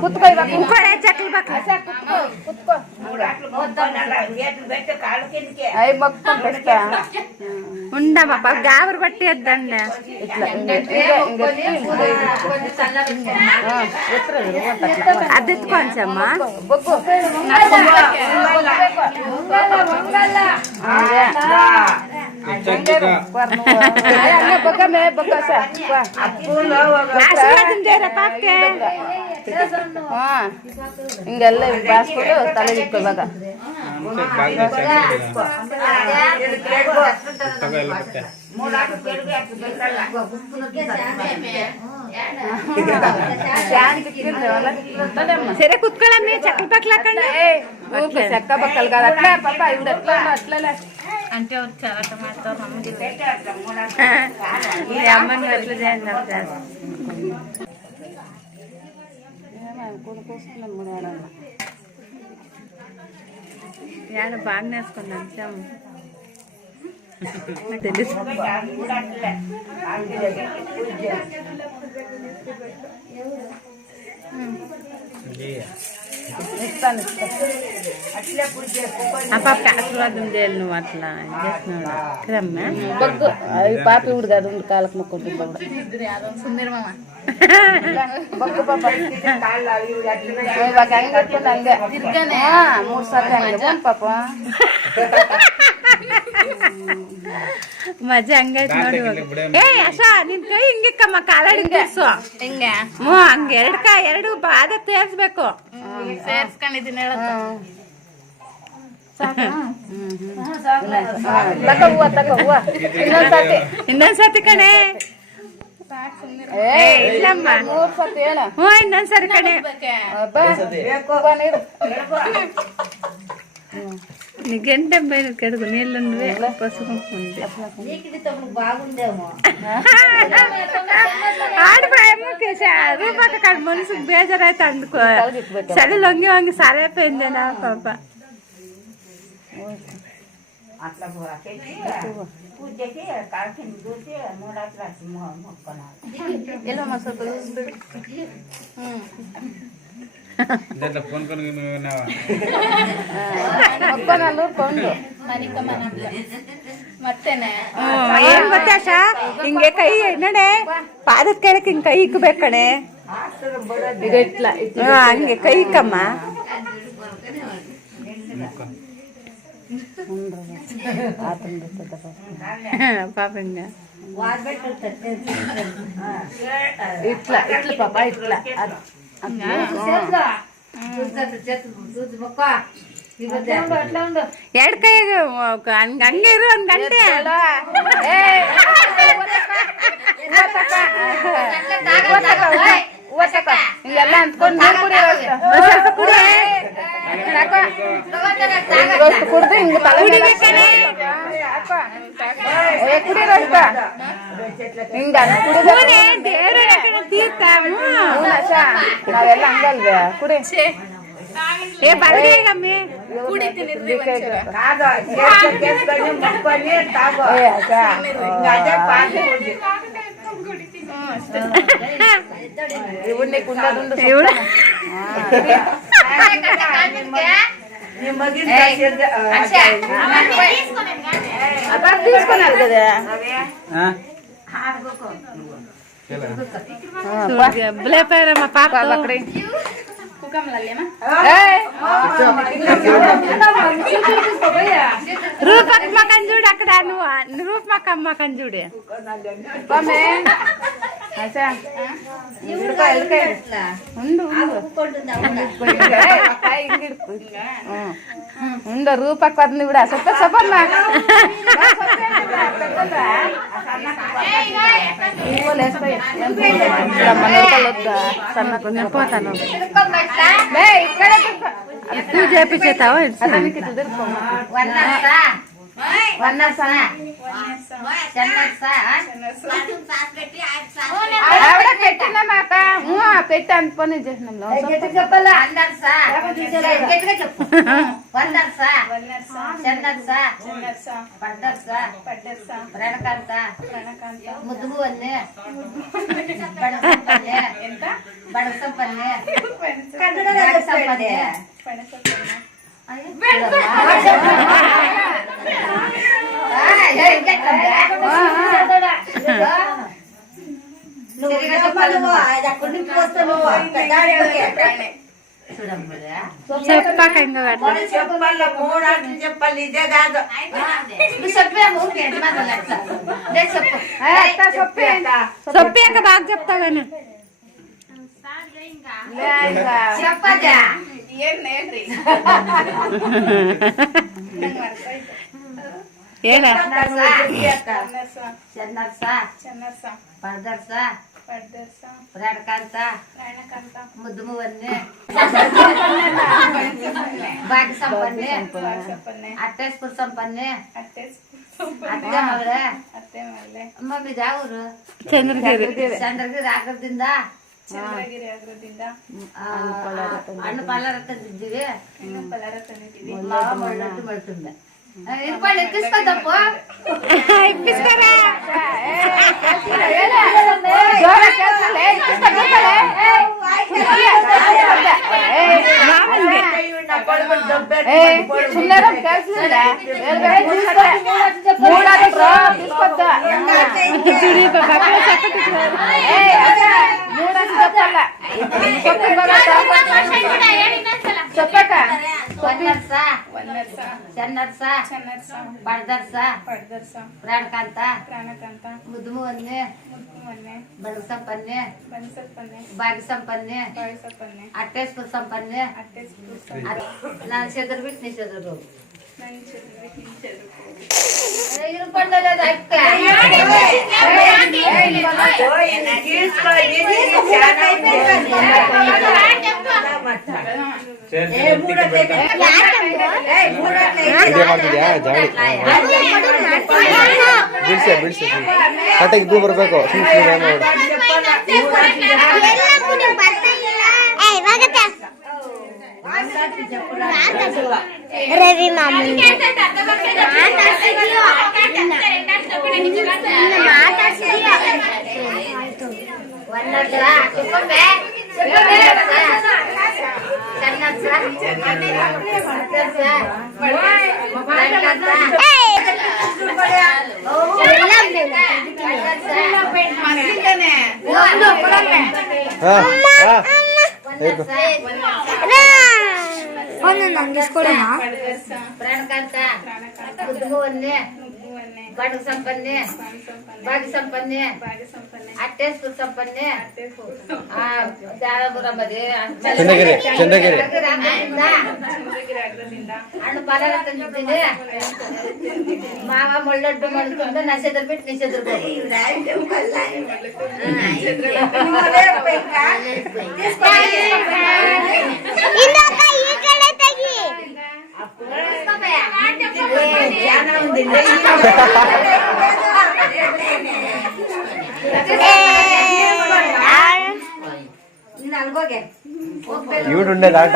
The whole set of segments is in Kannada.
ಕುತ್ಕೋ ಚಕ್ಲಿ ಕುತ್ಕೋ ఉండా పాప గాబరు పట్టి వద్దండి అది కొంచెమ్మా ಹಿಂಗೆಲ್ಲ ಬಾಸ್ಬಿಟ್ಟು ತಲೆ ಇಟ್ಕೊ ಇವಾಗ సరే కుత్తుకోళమ్మ చక్కల పక్కల చెక్క పక్కలు కాదు అట్లా పాప ఇప్పుడు ఎట్లా అట్లా అంటే చాలా మాట్లాడతారు అమ్మని ఎట్లా చేయండి బాగా నేర్చుకున్నాను చాము తెలుసు పాపకి ఆశీర్వాదం చేయాలి నువ్వు అట్లా చేస్తున్నావు పాప ఇప్పుడు కాదు కాళ్ళకు మొక్కుంటుంది మూడు సార్లు పాప ಮಜಾ ಹಂಗೈತ್ ನೋಡಿ ಏ ಅಶ ನಿನ್ ಕೈ ಹಿಂಗಿಕ್ಕಮ್ಮ ಕಾಲಾಡಿ ಹಂಗ ಎರಡು ಪಾದ ತೇರ್ಸ್ಬೇಕು ಸೇರ್ಸ್ಕೊಂಡಿದ್ದೀನಿ ಇನ್ನೊಂದ್ಸತಿ ಕಣೆ ಇಲ್ಲಮ್ಮ ಹ್ಞೂ ಇನ್ನೊಂದ್ಸರಿ ಕಣೆ నీ గంట పైన కడుగు నీళ్ళు పసుపు ఆడిపోయాము రూపాక కాదు మనసుకు బేజారైతే అందుకో చలి లొంగి వంగి సరైపోయింది నా పాప ఎలా మసలు ಏನ್ ಗೊತ್ತಾಶ ಹಿಂಗೆ ಕೈ ನಡೆ ಪಾದದ ಕೆಳಕ್ಕೆ ಹಿಂಗ್ ಕೈ ಇಕ್ಕಬೇಕು ಕಣೆ ಹಂಗೆ ಕೈ ಇಕ್ಕಮ್ಮ ಪಾಪ ಹಿಂಗ ಇಟ್ಲ ಇಟ್ಲ ಪಾಪ ಇಟ್ಲ ಎರಡು ಕೈ ಹಂಗೆ ಇರು ಒಂದ್ ಗಂಟೆ ಹಿಂಗೆಲ್ಲ ಅಂದ್ಕೊಂಡು ನೀರು ಕುಡಿ ಕುಡ್ದು ಹಿಂಗ ಕುಡಿರೋಷ್ಟ ಹಿಂಗ ನಾವೆಲ್ಲ ಹಂಗಲ್ವೇ ಕುಡಿ ಏ ಬರಗಮ್ಮಿ ಇವನ್ನೇ ಕುಂಡ తీసుకున్నారు కదా లేపారమ్మా పాప అక్కడే రూపక్ మకన్ చూడు అక్కడ నువ్వు రూపక్ మకన్ చూడు ఉండు రూపక్ వద్దు కూడా సొప్ప సొప్పన్నా సన్న పోతాను పూజ చేపించేతావా పెట్టినా మాక పెట్టి అంత పని చేసినాం ముద్దు ಸಂಪನ್ನೆ సొప్పి అక్క బాగా చెప్తావని ఏడా ముద్దు మువ్వన్నే బాగి సంపన్నే అట్టేస్పూర్ సంపన్నే ಅತ್ತೆ ಮಗಳೇ ಮಮ್ಮಿ ಯಾವೂರು ಚಂದ್ರಗಿರಿ ಆಗ್ರದಿಂದ ಹಣ್ಣು ಪಲಾರ ತಂದಿದ್ದೀವಿ ಮಾವ ಮಳ್ಳಟ್ಟು ಮಳ್ತುಂಡೆ ಇರ್ಕೊಳ್ಳಿ ಎಕ್ಕಿಸ್ಕೊತಪ್ಪ ಮುದ್ದು ಮುವನ್ನೆ ಬಡಗ ಸಂಪನ್ನೆ ಬಾಗಿ ಸಂಪನ್ನೆ ಅಟ್ಟೇಸ್ಪುರ್ ಸಂಪನ್ನೆ ನಾನು ಸೆದರು ಬಿಟ್ಟು ನೀ ಸೆದರು ಕಟ್ಟಿಗೆ ಇಬ್ಬರು ಬರ್ಬೇಕು ರವಿ ಮಾಮೂಲಿ ನಂಗಿಸ್ಕೊಡೋಣ ಬಡಗ ಸಂಪನ್ನೆ ಬಾಗಿ ಸಂಪನ್ನೆ ಅಟ್ಟೇಸ್ಪುರ್ ಸಂಪನ್ನೆ ಚಂದ್ರಗಿರಿ ಹಣ್ಣು ಪಲಾರ ತಂದಿದ್ದೀನಿ ಮಾವ ಮುಳ್ಳಡ್ಡು ಮಾಡ್ಕೊಂಡು ನಸೆದ್ರ ಬಿಟ್ಟು ನಿಸೆದ್ರ ಅಲ್ಗೋಗೆ ಇವಡುಂಡೆ ದಾಟ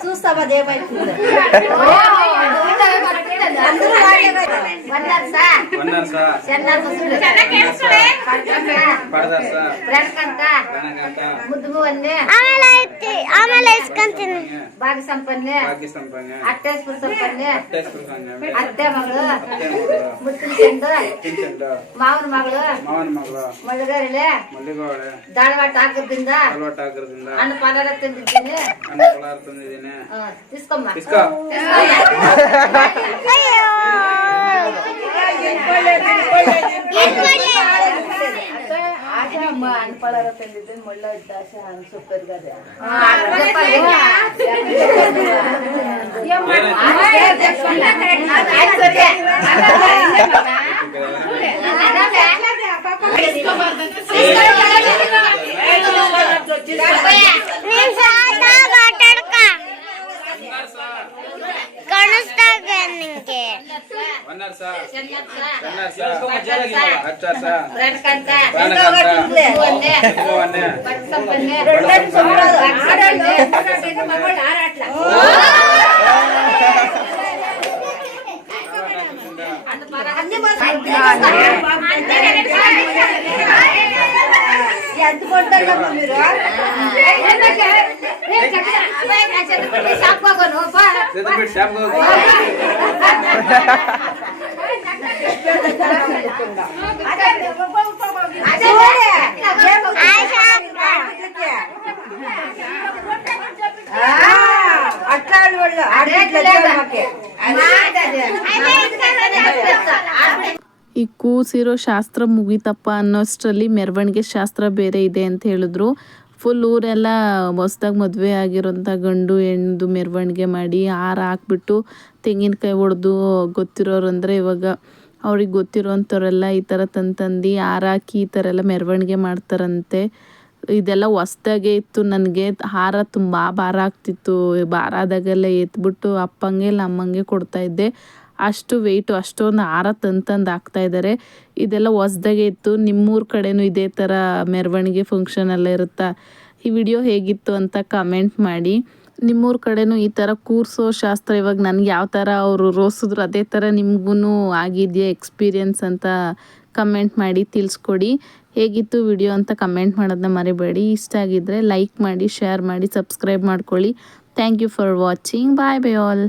చూస్తావా దేవైతుంది ಆಮೇಲೆ ಇಸ್ಕೊಂತೀನಿ ಬಾಗಿ ಸಂಪನ್ನೆ ಅಟ್ಟೇಸ್ಪುರ್ ಸಂಪನ್ನೆ ಅತ್ತೆ ಮಗಳು ಮುತ್ತಿನ ಚೆಂಡು ಮಾವನ ಮಗಳು ಮಳ್ಳಿಗಾರಿಲೆ ದಾಳವಾಟ ಹಾಕೋದ್ರಿಂದ ಹಣ್ಣು ಪಲಾರ ತಂದಿದ್ದೀನಿ ತಿಸ್ಕೊಮ್ಮ ಹಣ್ಣು ಪಲಾರ ತಂದಿದ್ದೀನಿ ಮುಳ್ಳ ಇದ್ದ ಸೊಪ್ಪರ್ಗದೆ ಕಾಣಿಸ್ತಾಗ ನಿಂಗೆ ఎంత కొట్టాలమ్మ మీరు అట్లా ಈ ಕೂಸಿರೋ ಶಾಸ್ತ್ರ ಮುಗಿತಪ್ಪ ಅನ್ನೋಷ್ಟರಲ್ಲಿ ಮೆರವಣಿಗೆ ಶಾಸ್ತ್ರ ಬೇರೆ ಇದೆ ಅಂತ ಹೇಳಿದ್ರು. ಫುಲ್ ಊರೆಲ್ಲ ಹೊಸ್ದಾಗಿ ಮದುವೆ ಆಗಿರೋಂಥ ಗಂಡು ಹೆಣ್ಣು ಮೆರವಣಿಗೆ ಮಾಡಿ ಹಾರ ಹಾಕ್ಬಿಟ್ಟು ತೆಂಗಿನಕಾಯಿ ಹೊಡೆದು ಗೊತ್ತಿರೋರು ಅಂದರೆ ಇವಾಗ ಅವ್ರಿಗೆ ಗೊತ್ತಿರೋಂಥವ್ರೆಲ್ಲ ಈ ಥರ ತಂದು ಹಾರ ಹಾಕಿ ಈ ಥರ ಎಲ್ಲ ಮೆರವಣಿಗೆ ಮಾಡ್ತಾರಂತೆ. ಇದೆಲ್ಲ ಹೊಸ್ದಾಗೆ ಇತ್ತು. ನನಗೆ ಹಾರ ತುಂಬ ಭಾರ ಆಗ್ತಿತ್ತು. ಭಾರ ಆದಾಗೆಲ್ಲ ಎತ್ಬಿಟ್ಟು ಅಪ್ಪಂಗೆ ಇಲ್ಲ ಅಮ್ಮಂಗೆ ಕೊಡ್ತಾಯಿದ್ದೆ. ಅಷ್ಟು ವೆಯ್ಟು ಅಷ್ಟೊಂದು ಹಾರ ತಂದು ಹಾಕ್ತಾಯಿದ್ದಾರೆ. ಇದೆಲ್ಲ ಹೊಸ್ದಾಗೆ ಇತ್ತು. ನಿಮ್ಮೂರ ಕಡೆನೂ ಇದೇ ಥರ ಮೆರವಣಿಗೆ ಫಂಕ್ಷನ್ ಎಲ್ಲ ಇರುತ್ತಾ? ಈ ವಿಡಿಯೋ ಹೇಗಿತ್ತು ಅಂತ ಕಮೆಂಟ್ ಮಾಡಿ. ನಿಮ್ಮೂರ ಕಡೆನೂ ಈ ಥರ ಕೂರಿಸೋ ಶಾಸ್ತ್ರ ಇವಾಗ ನನಗೆ ಯಾವ ಥರ ಅವರು ರೋಸಿದ್ರು ಅದೇ ಥರ ನಿಮಗೂ ಆಗಿದೆಯಾ ಎಕ್ಸ್ಪೀರಿಯನ್ಸ್ ಅಂತ ಕಮೆಂಟ್ ಮಾಡಿ ತಿಳಿಸ್ಕೊಡಿ. ಹೇಗಿತ್ತು ವಿಡಿಯೋ ಅಂತ ಕಮೆಂಟ್ ಮಾಡೋದನ್ನ ಮರಿಬೇಡಿ. ಇಷ್ಟ ಆಗಿದ್ದರೆ ಲೈಕ್ ಮಾಡಿ, ಶೇರ್ ಮಾಡಿ, ಸಬ್ಸ್ಕ್ರೈಬ್ ಮಾಡ್ಕೊಳ್ಳಿ. Thank you for watching. Bye all.